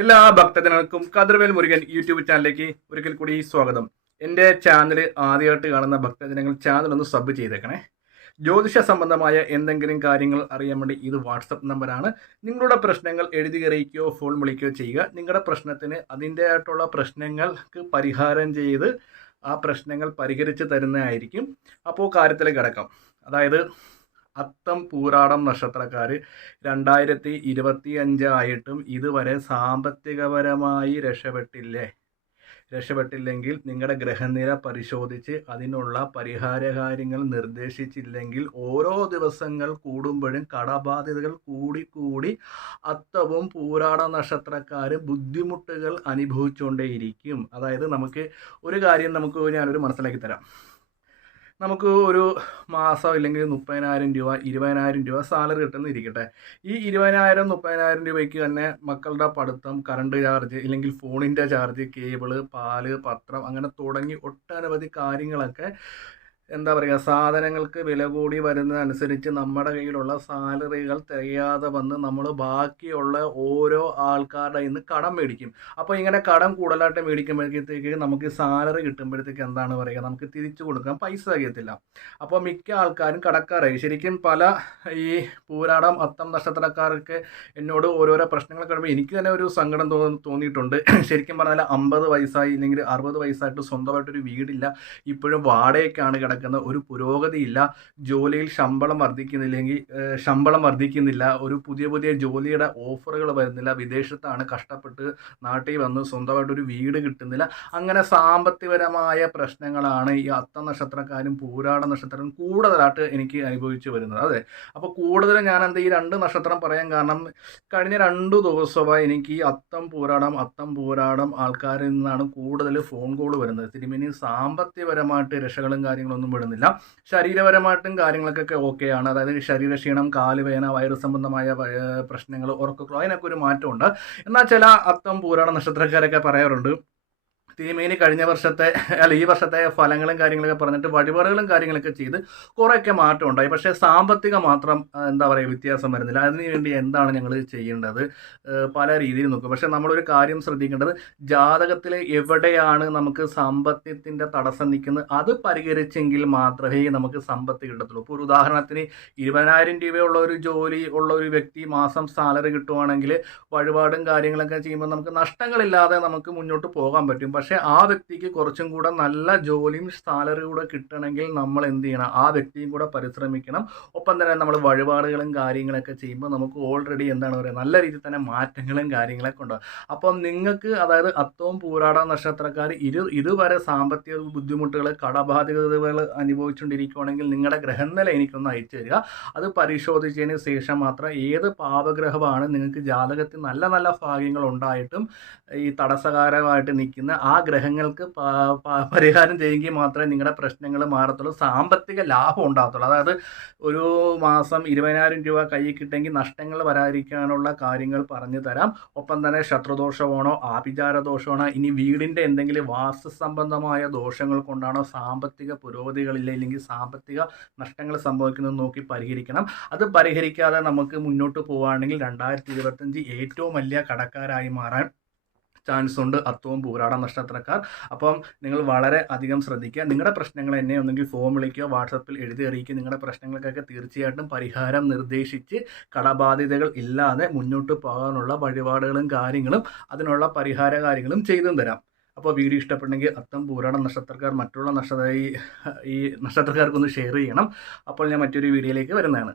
എല്ലാ ഭക്തജനങ്ങൾക്കും കതിർവേൽ മുരുകൻ യൂട്യൂബ് ചാനലിലേക്ക് ഒരിക്കൽ കൂടി സ്വാഗതം. എൻ്റെ ചാനൽ ആദ്യമായിട്ട് കാണുന്ന ഭക്തജനങ്ങൾ ചാനൽ ഒന്ന് സബ് ചെയ്തേക്കണേ. ജ്യോതിഷ സംബന്ധമായ എന്തെങ്കിലും കാര്യങ്ങൾ അറിയാൻ വേണ്ടി ഇത് വാട്സപ്പ് നമ്പറാണ്. നിങ്ങളുടെ പ്രശ്നങ്ങൾ എഴുതി അറിയിക്കുകയോ ഫോൺ വിളിക്കുകയോ ചെയ്യുക. നിങ്ങളുടെ പ്രശ്നത്തിന് അതിൻ്റെതായിട്ടുള്ള പ്രശ്നങ്ങൾക്ക് പരിഹാരം ചെയ്ത് ആ പ്രശ്നങ്ങൾ പരിഹരിച്ച് തരുന്നതായിരിക്കും. അപ്പോൾ കാര്യത്തിലേക്ക് കിടക്കാം. അതായത് അത്തം പൂരാടം നക്ഷത്രക്കാർ 2025 ആയിട്ടും ഇതുവരെ സാമ്പത്തികപരമായി രക്ഷപ്പെട്ടില്ലെങ്കിൽ നിങ്ങളുടെ ഗ്രഹനില പരിശോധിച്ച് അതിനുള്ള പരിഹാര കാര്യങ്ങൾ നിർദ്ദേശിച്ചില്ലെങ്കിൽ ഓരോ ദിവസങ്ങൾ കൂടുമ്പോഴും കടബാധ്യതകൾ കൂടി അത്തവും പൂരാട നക്ഷത്രക്കാർ ബുദ്ധിമുട്ടുകൾ അനുഭവിച്ചുകൊണ്ടേയിരിക്കും. അതായത് നമുക്ക് ഒരു കാര്യം ഞാനൊരു മനസ്സിലാക്കി തരാം. നമുക്ക് ഒരു മാസം ഇല്ലെങ്കിൽ 30,000 രൂപ 20,000 രൂപ സാലറി കിട്ടുന്നിരിക്കട്ടെ. ഈ 20,000 30,000 രൂപയ്ക്ക് തന്നെ മക്കളുടെ പഠിത്തം, കറണ്ട് ചാർജ്, ഇല്ലെങ്കിൽ ഫോണിൻ്റെ ചാർജ്, കേബിള്, പാല്, പത്രം, അങ്ങനെ തുടങ്ങി ഒട്ടനവധി കാര്യങ്ങളൊക്കെ സാധനങ്ങൾക്ക് വില കൂടി വരുന്നതനുസരിച്ച് നമ്മുടെ കയ്യിലുള്ള സാലറികൾ തികയാതെ വന്ന് നമ്മൾ ബാക്കിയുള്ള ഓരോ ആൾക്കാരുടെ ഇന്ന് കടം മേടിക്കും. അപ്പോൾ ഇങ്ങനെ കടം കൂടുതലായിട്ട് മേടിക്കുമ്പോഴത്തേക്ക് നമുക്ക് സാലറി കിട്ടുമ്പോഴത്തേക്ക് നമുക്ക് തിരിച്ചു കൊടുക്കാൻ പൈസ തികയത്തില്ല. അപ്പോൾ മിക്ക ആൾക്കാരും കടക്കാരായി. ശരിക്കും പല ഈ പൂരാടം അത്തം നക്ഷത്രക്കാർക്ക് എന്നോട് ഓരോരോ പ്രശ്നങ്ങൾ കഴിയുമ്പോൾ എനിക്ക് തന്നെ ഒരു സങ്കടം തോന്നിയിട്ടുണ്ട്. ശരിക്കും പറഞ്ഞാൽ 50 വയസ്സായി ഇല്ലെങ്കിൽ 60 വയസ്സായിട്ട് സ്വന്തമായിട്ടൊരു വീടില്ല, ഇപ്പോഴും വാടകയ്ക്കാണ് കിടക്കുന്നത്, ഒരു പുരോഗതിയില്ല, ജോലിയിൽ ശമ്പളം വർദ്ധിക്കുന്നില്ല, ഒരു പുതിയ ജോലിയുടെ ഓഫറുകൾ വരുന്നില്ല, വിദേശത്താണ്, കഷ്ടപ്പെട്ട് നാട്ടിൽ വന്ന് സ്വന്തമായിട്ടൊരു വീട് കിട്ടുന്നില്ല. അങ്ങനെ സാമ്പത്തികപരമായ പ്രശ്നങ്ങളാണ് ഈ അത്ത നക്ഷത്രക്കാരും പൂരാട നക്ഷത്രക്കാരും കൂടുതലായിട്ട് എനിക്ക് അനുഭവിച്ചു വരുന്നത്. അതെ, അപ്പോൾ കൂടുതലും ഞാൻ ഈ 2 നക്ഷത്രം പറയാൻ കാരണം കഴിഞ്ഞ 2 ദിവസമായി എനിക്ക് ഈ അത്തം പൂരാടം ആൾക്കാരിൽ നിന്നാണ് കൂടുതൽ ഫോൺ കോൾ വരുന്നത്. തിരുമേനി സാമ്പത്തികപരമായിട്ട് രക്ഷകളും കാര്യങ്ങളൊന്നും വിടുന്നില്ല, ശരീരപരമായിട്ടും കാര്യങ്ങൾക്കൊക്കെ ഓക്കെയാണ്. അതായത് ശരീരക്ഷീണം, കാലുവേദന, വയറു സംബന്ധമായ പ്രശ്നങ്ങൾ, ഉറക്കക്കുറവ്, അതിനൊക്കെ ഒരു മാറ്റമുണ്ട്. എന്നാൽ ചില അത്തം പൂരാട നക്ഷത്രക്കാരൊക്കെ പറയാറുണ്ട്, തിരുമേനി ഈ വർഷത്തെ ഫലങ്ങളും കാര്യങ്ങളൊക്കെ പറഞ്ഞിട്ട് വഴിപാടുകളും കാര്യങ്ങളൊക്കെ ചെയ്ത് കുറേയൊക്കെ മാറ്റം ഉണ്ടായി, പക്ഷേ സാമ്പത്തിക മാത്രം വ്യത്യാസം വരുന്നില്ല. അതിനുവേണ്ടി എന്താണ് ഞങ്ങൾ ചെയ്യേണ്ടത്? പല രീതിയിൽ നോക്കും. പക്ഷേ നമ്മളൊരു കാര്യം ശ്രദ്ധിക്കേണ്ടത്, ജാതകത്തിൽ എവിടെയാണ് നമുക്ക് സാമ്പത്തികത്തിൻ്റെ തടസ്സം നിൽക്കുന്നത് അത് പരിഹരിച്ചെങ്കിൽ മാത്രമേ നമുക്ക് സമ്പത്ത് കിട്ടത്തുള്ളൂ. ഇപ്പോൾ ഒരു ഉദാഹരണത്തിന് 20,000 രൂപയുള്ള ഒരു ജോലി ഉള്ള ഒരു വ്യക്തി മാസം സാലറി കിട്ടുവാണെങ്കിൽ വഴിപാടും കാര്യങ്ങളൊക്കെ ചെയ്യുമ്പോൾ നമുക്ക് നഷ്ടങ്ങളില്ലാതെ നമുക്ക് മുന്നോട്ട് പോകാൻ പറ്റും. പക്ഷേ ആ വ്യക്തിക്ക് കുറച്ചും കൂടെ നല്ല ജോലിയും സാലറി കൂടെ കിട്ടണമെങ്കിൽ നമ്മൾ എന്ത് ചെയ്യണം? ആ വ്യക്തിയും കൂടെ പരിശ്രമിക്കണം. ഒപ്പം തന്നെ നമ്മൾ വഴിപാടുകളും കാര്യങ്ങളൊക്കെ ചെയ്യുമ്പോൾ നമുക്ക് ഓൾറെഡി നല്ല രീതിയിൽ തന്നെ മാറ്റങ്ങളും കാര്യങ്ങളൊക്കെ ഉണ്ടാകും. അപ്പം നിങ്ങൾക്ക് അതായത് അത്തവും പൂരാട നക്ഷത്രക്കാർ ഇതുവരെ സാമ്പത്തിക ബുദ്ധിമുട്ടുകൾ, കടബാധ്യതകൾ അനുഭവിച്ചുകൊണ്ടിരിക്കുകയാണെങ്കിൽ നിങ്ങളുടെ ഗ്രഹനില എനിക്കൊന്ന് അയച്ചു തരിക. അത് പരിശോധിച്ചതിന് ശേഷം മാത്രം ഏത് പാപഗ്രഹമാണ് നിങ്ങൾക്ക് ജാതകത്തിൽ നല്ല നല്ല ഭാഗ്യങ്ങൾ ഉണ്ടായിട്ടും ഈ തടസ്സകാരമായിട്ട് നിൽക്കുന്ന ആ ഗ്രഹങ്ങൾക്ക് പരിഹാരം ചെയ്യുമെങ്കിൽ മാത്രമേ നിങ്ങളുടെ പ്രശ്നങ്ങൾ മാറത്തുള്ളൂ, സാമ്പത്തിക ലാഭം ഉണ്ടാകത്തുള്ളൂ. അതായത് ഒരു മാസം 20,000 രൂപ കയ്യിൽ കിട്ടെങ്കിൽ നഷ്ടങ്ങൾ വരാതിരിക്കാനുള്ള കാര്യങ്ങൾ പറഞ്ഞു തരാം. ഒപ്പം തന്നെ ശത്രുദോഷമാണോ, ആഭിചാര ദോഷമാണോ, ഇനി വീടിൻ്റെ എന്തെങ്കിലും വാസ്തു സംബന്ധമായ ദോഷങ്ങൾ കൊണ്ടാണോ സാമ്പത്തിക പുരോഗതികളില്ല, ഇല്ലെങ്കിൽ സാമ്പത്തിക നഷ്ടങ്ങൾ സംഭവിക്കുന്നത് നോക്കി പരിഹരിക്കണം. അത് പരിഹരിക്കാതെ നമുക്ക് മുന്നോട്ട് പോവുകയാണെങ്കിൽ 2025 ഏറ്റവും വലിയ കടക്കാരായി മാറാൻ ചാൻസ് ഉണ്ട് അത്തവും പൂരാട നക്ഷത്രക്കാർ. അപ്പം നിങ്ങൾ വളരെ അധികം ശ്രദ്ധിക്കുക. നിങ്ങളുടെ പ്രശ്നങ്ങൾ എന്നെ ഒന്നെങ്കിൽ ഫോൺ വിളിക്കുക, വാട്സപ്പിൽ എഴുതി അറിയിക്കുക. നിങ്ങളുടെ പ്രശ്നങ്ങൾക്കൊക്കെ തീർച്ചയായിട്ടും പരിഹാരം നിർദ്ദേശിച്ച് കടബാധ്യതകൾ ഇല്ലാതെ മുന്നോട്ട് പോകാനുള്ള വഴിപാടുകളും കാര്യങ്ങളും അതിനുള്ള പരിഹാര കാര്യങ്ങളും ചെയ്തും തരാം. അപ്പോൾ വീഡിയോ ഇഷ്ടപ്പെട്ടെങ്കിൽ അത്തം പൂരാട നക്ഷത്രക്കാർ മറ്റുള്ള ഈ നക്ഷത്രക്കാർക്കൊന്ന് ഷെയർ ചെയ്യണം. അപ്പോൾ ഞാൻ മറ്റൊരു വീഡിയോയിലേക്ക് വരുന്നതാണ്.